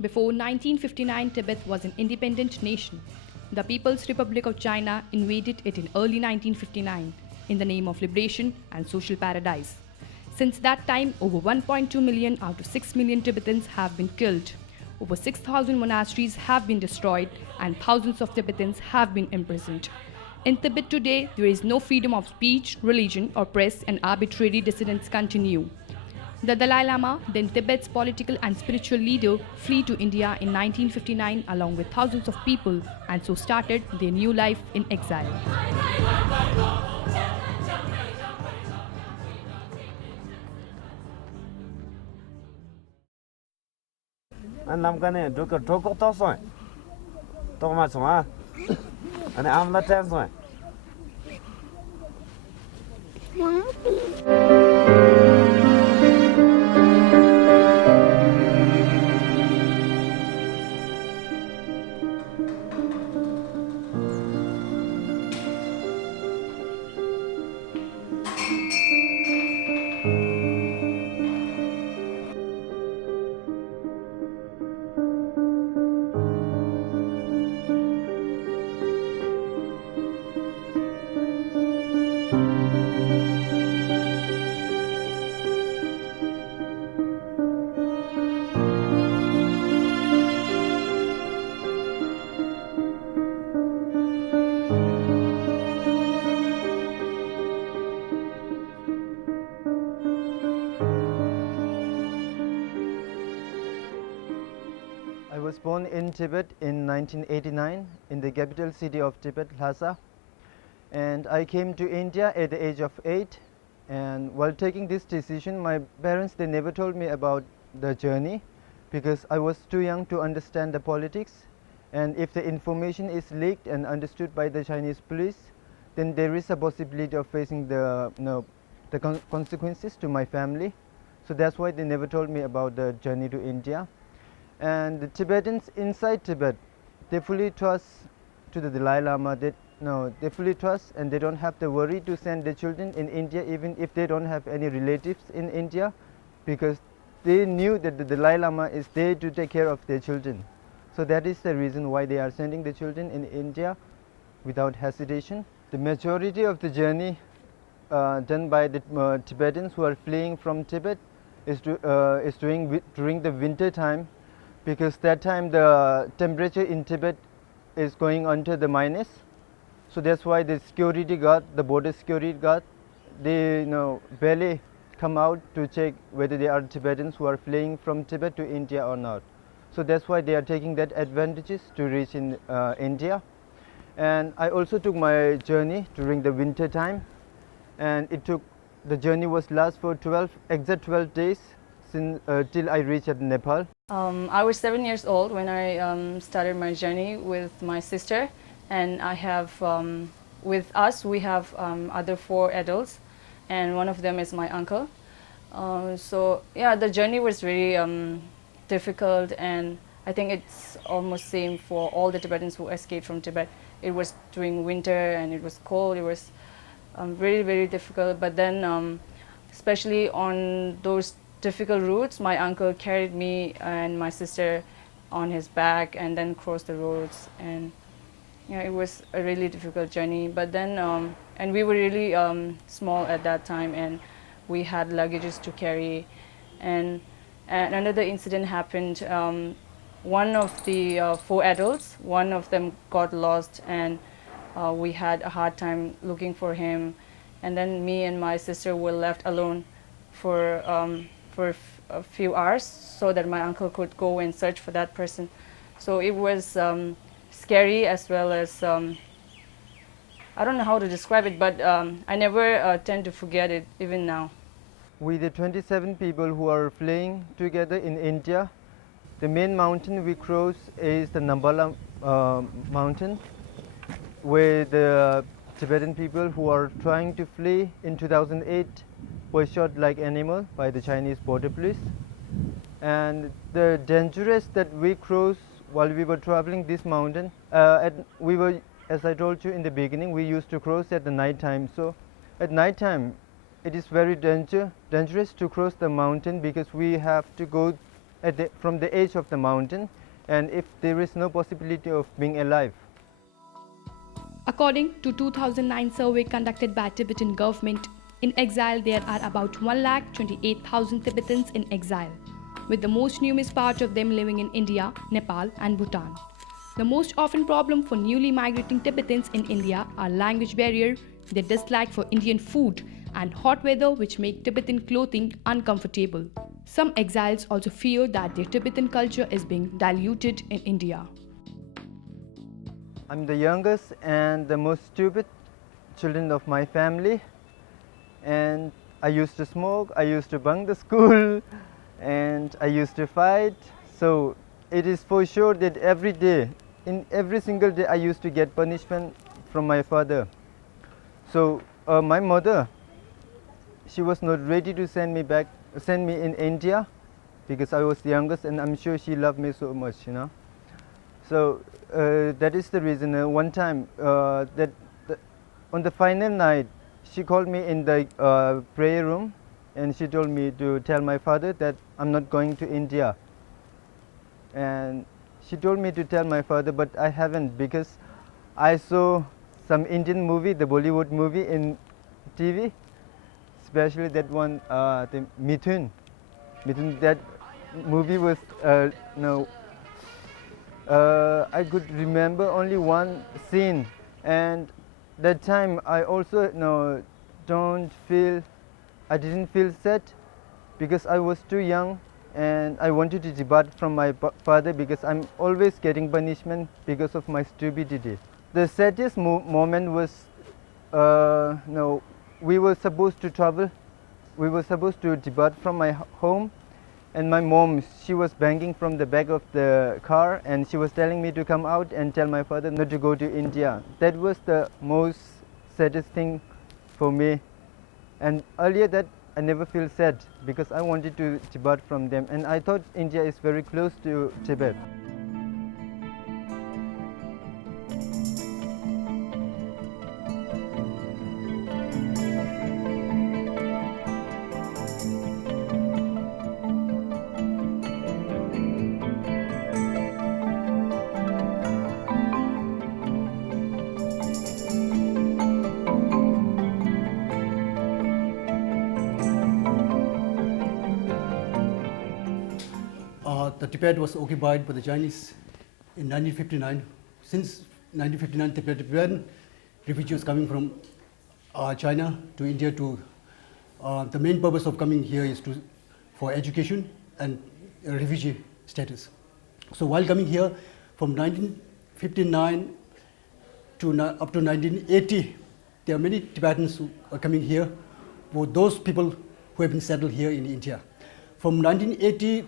Before 1959, Tibet was an independent nation. The People's Republic of China invaded it in early 1959 in the name of liberation and social paradise. Since that time, over 1.2 million out of 6 million Tibetans have been killed. Over 6,000 monasteries have been destroyed and thousands of Tibetans have been imprisoned. In Tibet today, there is no freedom of speech, religion, or press, and arbitrary dissidents continue. The Dalai Lama, then Tibet's political and spiritual leader, flee to India in 1959 along with thousands of people and so started their new life in exile. Anh làm cái này tôi có tốt rồi, tôi mà xong à, anh làm là tên rồi. I was born in Tibet in 1989 in the capital city of Tibet, Lhasa, and I came to India at the age of 8. And while taking this decision, my parents, they never told me about the journey because I was too young to understand the politics, and if the information is leaked and understood by the Chinese police, then there is a possibility of facing the consequences to my family. So that's why they never told me about the journey to India. And the Tibetans inside Tibet, they fully trust to the Dalai Lama. They fully trust, and they don't have the worry to send their children in India, even if they don't have any relatives in India, because they knew that the Dalai Lama is there to take care of their children. So that is the reason why they are sending the children in India without hesitation. The majority of the journey done by the Tibetans who are fleeing from Tibet is during the winter time, because that time the temperature in Tibet is going under the minus. So that's why the security guard, the border security guard, they barely come out to check whether they are Tibetans who are fleeing from Tibet to India or not. So that's why they are taking that advantages to reach in India. And I also took my journey during the winter time, and the journey was last for exact 12 days till I reached at Nepal. I was 7 years old when I started my journey with my sister, and I have, with us, we have other 4 adults, and one of them is my uncle. So yeah, the journey was very difficult, and I think it's almost same for all the Tibetans who escaped from Tibet. It was during winter and it was cold. It was very, very difficult. But then, especially on those difficult routes, my uncle carried me and my sister on his back and then crossed the roads, and yeah, it was a really difficult journey. But then and we were really small at that time, and we had luggages to carry, and another incident happened. One of the 4 adults, one of them got lost, and we had a hard time looking for him, and then me and my sister were left alone for a few hours so that my uncle could go and search for that person. So it was scary, as well as I don't know how to describe it, but I never tend to forget it even now. We, the 27 people who are fleeing together in India, the main mountain we cross is the Nambala mountain, where the Tibetan people who are trying to flee in 2008 were shot like animal by the Chinese border police. And the dangerous that we crossed while we were traveling this mountain, as I told you in the beginning, we used to cross at the night time. So at night time, it is very dangerous to cross the mountain, because we have to go from the edge of the mountain, and if there is no possibility of being alive. According to 2009 survey conducted by Tibetan government, in exile there are about 1,28,000 Tibetans in exile, with the most numerous part of them living in India, Nepal and Bhutan. The most often problem for newly migrating Tibetans in India are language barrier, their dislike for Indian food and hot weather which make Tibetan clothing uncomfortable. Some exiles also fear that their Tibetan culture is being diluted in India. I'm the youngest and the most stupid children of my family, and I used to smoke, I used to bunk the school, and I used to fight. So it is for sure that every day, in every single day, I used to get punishment from my father. So my mother, she was not ready to send me in India, because I was the youngest, and I'm sure she loved me so much, you know. So that is the reason. One time, on the final night, she called me in the prayer room, and she told me to tell my father that I'm not going to India. And she told me to tell my father, but I haven't, because I saw some Indian movie, the Bollywood movie in TV, especially that one, the Mithun. That movie was I could remember only one scene, and that time I also I didn't feel sad, because I was too young and I wanted to depart from my father, because I'm always getting punishment because of my stupidity. The saddest moment was we were supposed to travel. We were supposed to depart from my home, and my mom, she was banging from the back of the car, and she was telling me to come out and tell my father not to go to India. That was the most saddest thing for me. And earlier that I never feel sad, because I wanted to depart from them, and I thought India is very close to Tibet. The Tibet was occupied by the Chinese in 1959. Since 1959, Tibetan refugees coming from China to India the main purpose of coming here is for education and refugee status. So while coming here from 1959 up to 1980, there are many Tibetans who are coming here, for those people who have been settled here in India. From 1980,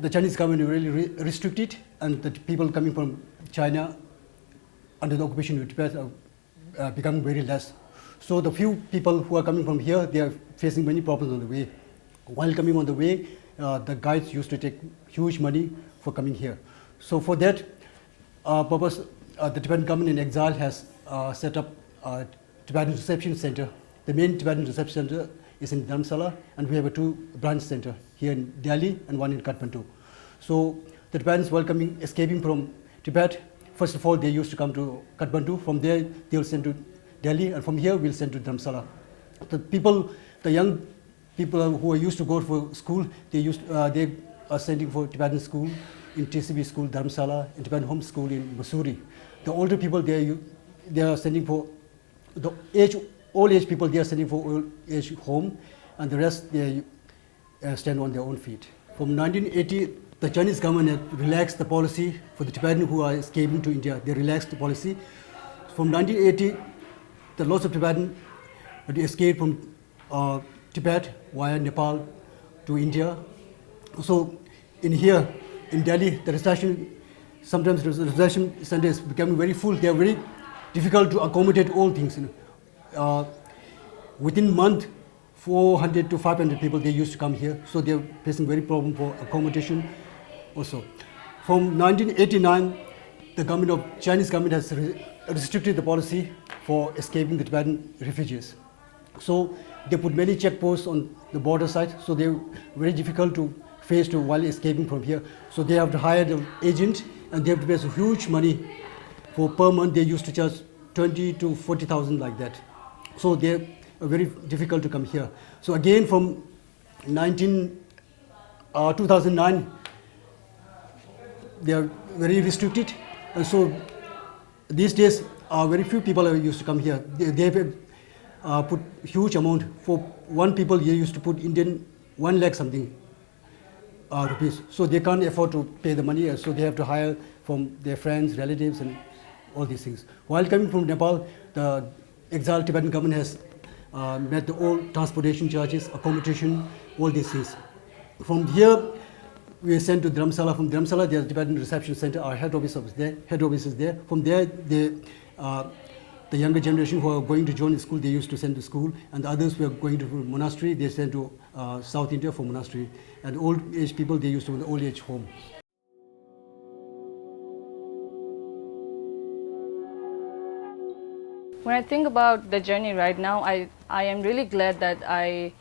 the Chinese government really restricted, and the people coming from China under the occupation of Tibet are becoming very less. So the few people who are coming from here, they are facing many problems on the way. While coming on the way, the guides used to take huge money for coming here. So for that purpose, the Tibetan government in exile has set up a Tibetan Reception Center. The main Tibetan Reception Center is in Dharamsala, and we have a 2 branch center here in Delhi and one in Kathmandu. So the Tibetans escaping from Tibet, first of all they used to come to Kathmandu. From there they will send to Delhi, and from here we'll send to Dharamsala. The young people who are used to go for school, they are sending for Tibetan school in TCB school, Dharamsala, and Tibetan home school in Mussoorie. The older people they are sending for old age people, they are sending for old age home, and the rest they stand on their own feet. From 1980, the Chinese government had relaxed the policy for the Tibetans who are escaping to India. They relaxed the policy. From 1980, the lots of Tibetans had escaped from Tibet via Nepal to India. So in here, in Delhi, sometimes the reception center is becoming very full. They are very difficult to accommodate all things. Within a month, 400 to 500 people they used to come here, so they are facing very problem for accommodation also. From 1989, the Chinese government has restricted the policy for escaping the Tibetan refugees. So they put many checkposts on the border side, so they are very difficult to faced while escaping from here. So they have to hire an agent, and they have to pay huge money for per month. They used to charge 20 to 40,000 like that. So they're very difficult to come here. So again from 2009, they are very restricted, and so these days very few people are used to come here. They have put huge amount. For one people here used to put Indian 1 lakh something rupees. So they can't afford to pay the money, so they have to hire from their friends, relatives, and all these things. While coming from Nepal, the exiled Tibetan government has met all transportation charges, accommodation, all these things. From here, we are sent to Dharamsala. From Dharamsala, there's Tibetan Reception Center. Our head office is there. From there, the younger generation who are going to join the school, they used to send to school, and the others who are going to monastery, they send to South India for monastery. And old age people, they used to the old age home. When I think about the journey right now, I am really glad that I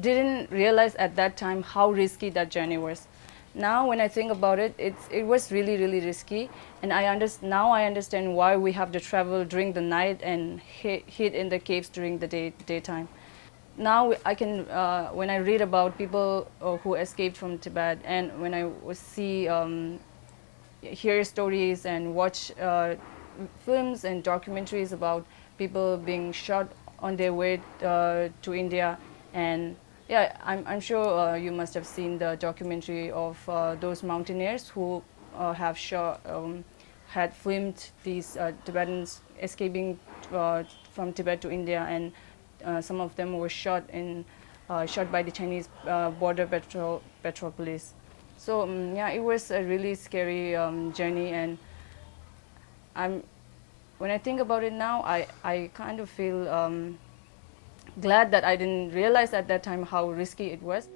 didn't realize at that time how risky that journey was. Now when I think about it, it was really, really risky, and now I understand why we have to travel during the night and hid in the caves during the daytime. Now I can, when I read about people who escaped from Tibet, and when I hear stories and watch films and documentaries about people being shot on their way to India, and yeah, I'm sure you must have seen the documentary of those mountaineers who had filmed these Tibetans escaping from Tibet to India, and some of them were shot by the Chinese border patrol police. So yeah, it was a really scary journey, and when I think about it now, I kind of feel glad that I didn't realize at that time how risky it was.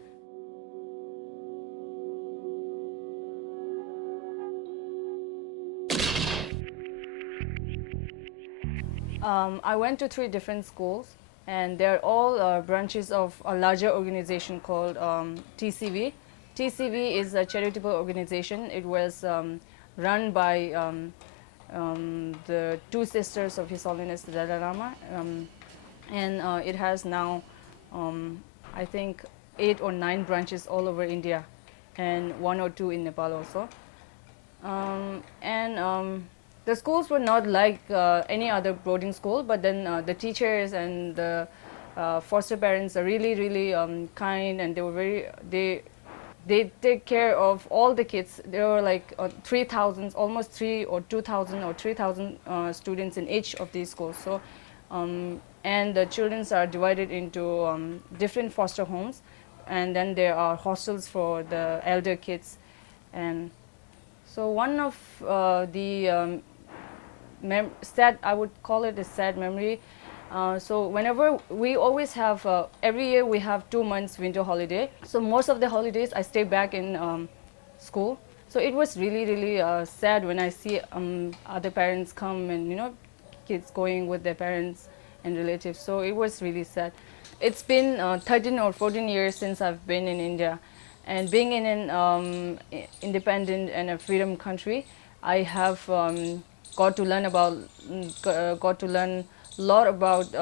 I went to 3 different schools, and they're all branches of a larger organization called TCV. TCV is a charitable organization. It was run by the 2 sisters of His Holiness the Dalai Lama, and it has now, I think, 8 or 9 branches all over India, and 1 or 2 in Nepal also. The schools were not like any other boarding school, but then the teachers and the foster parents are really, really kind, and they were they take care of all the kids. There were like 3,000, almost 3 or 2,000 or 3,000 students in each of these schools. So, and the children are divided into different foster homes, and then there are hostels for the elder kids. And so one of the I would call it a sad memory. So whenever we always have, every year we have 2 months winter holiday. So most of the holidays I stay back in school. So it was really, really sad when I see other parents come and, kids going with their parents and relatives. So it was really sad. It's been 13 or 14 years since I've been in India. And being in an independent and a freedom country, I have got to learn a lot about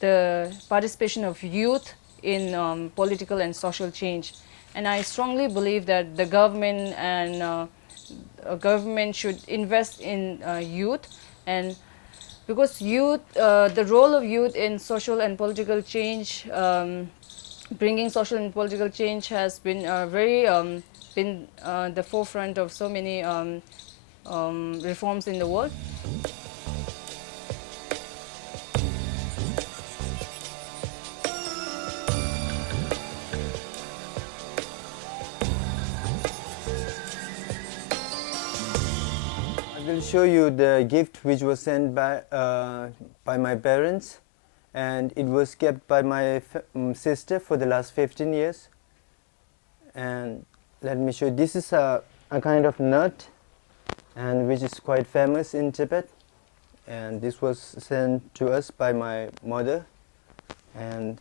the participation of youth in political and social change. And I strongly believe that the government and government should invest in youth, and because youth, the role of youth in social and political change, bringing social and political change has been been the forefront of so many reforms in the world. I will show you the gift which was sent by my parents, and it was kept by my sister for the last 15 years. And let me show you. This is a kind of nut, and which is quite famous in Tibet, and this was sent to us by my mother, and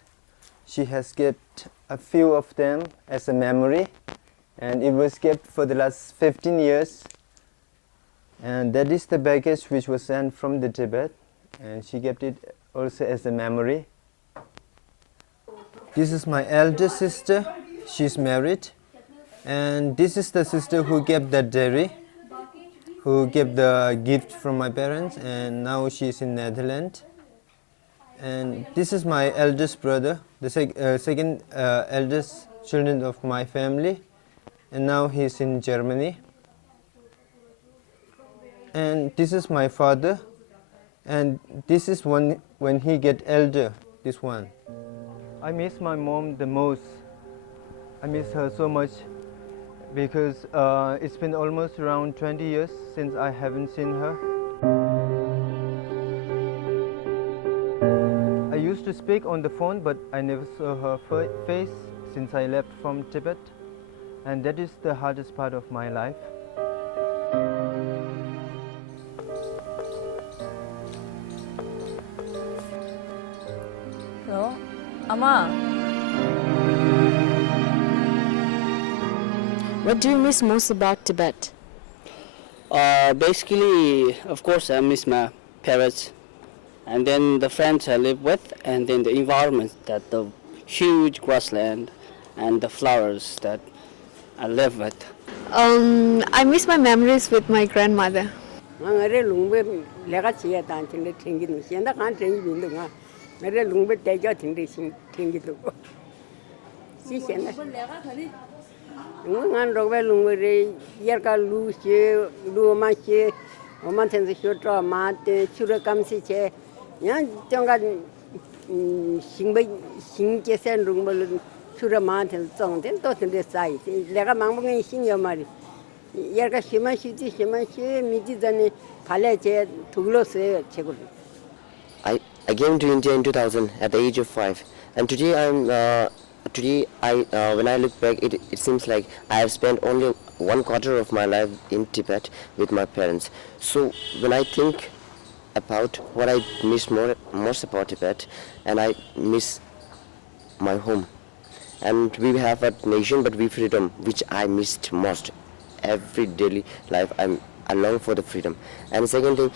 she has kept a few of them as a memory, and it was kept for the last 15 years. And that is the baggage which was sent from the Tibet, and she kept it also as a memory. This is my elder sister. She's married, and this is the sister who kept that dairy, who gave the gift from my parents, and now she's in Netherlands. And this is my eldest brother, the second eldest children of my family, and now he's in Germany. And this is my father, and this is when he get elder, this one. I miss my mom the most. I miss her so much because it's been almost around 20 years since I haven't seen her. I used to speak on the phone, but I never saw her face since I left from Tibet, and that is the hardest part of my life. So, Ama, What do you miss most about Tibet? Basically, of course, I miss my parents, and then the friends I live with, and then the environment, that the huge grassland and the flowers that I live with. I miss my memories with my grandmother. I came to India in 2000 at the age of 5, and today when I look back, it seems like I have spent only 1/4 of my life in Tibet with my parents. So when I think about what I miss most about Tibet, and I miss my home, and we have a nation but we freedom, which I missed most. Every daily life I long for the freedom. And second thing,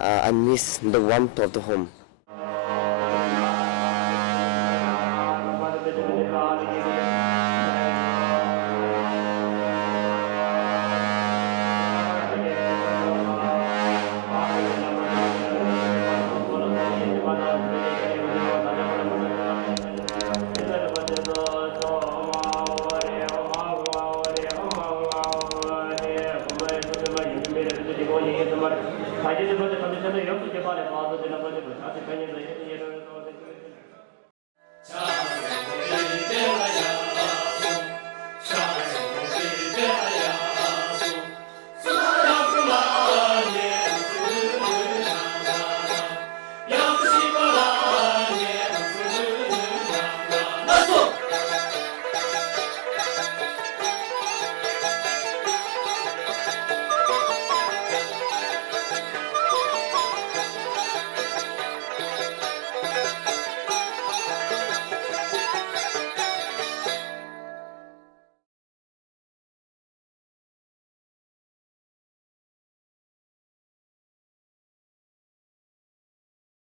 I miss the warmth of the home. I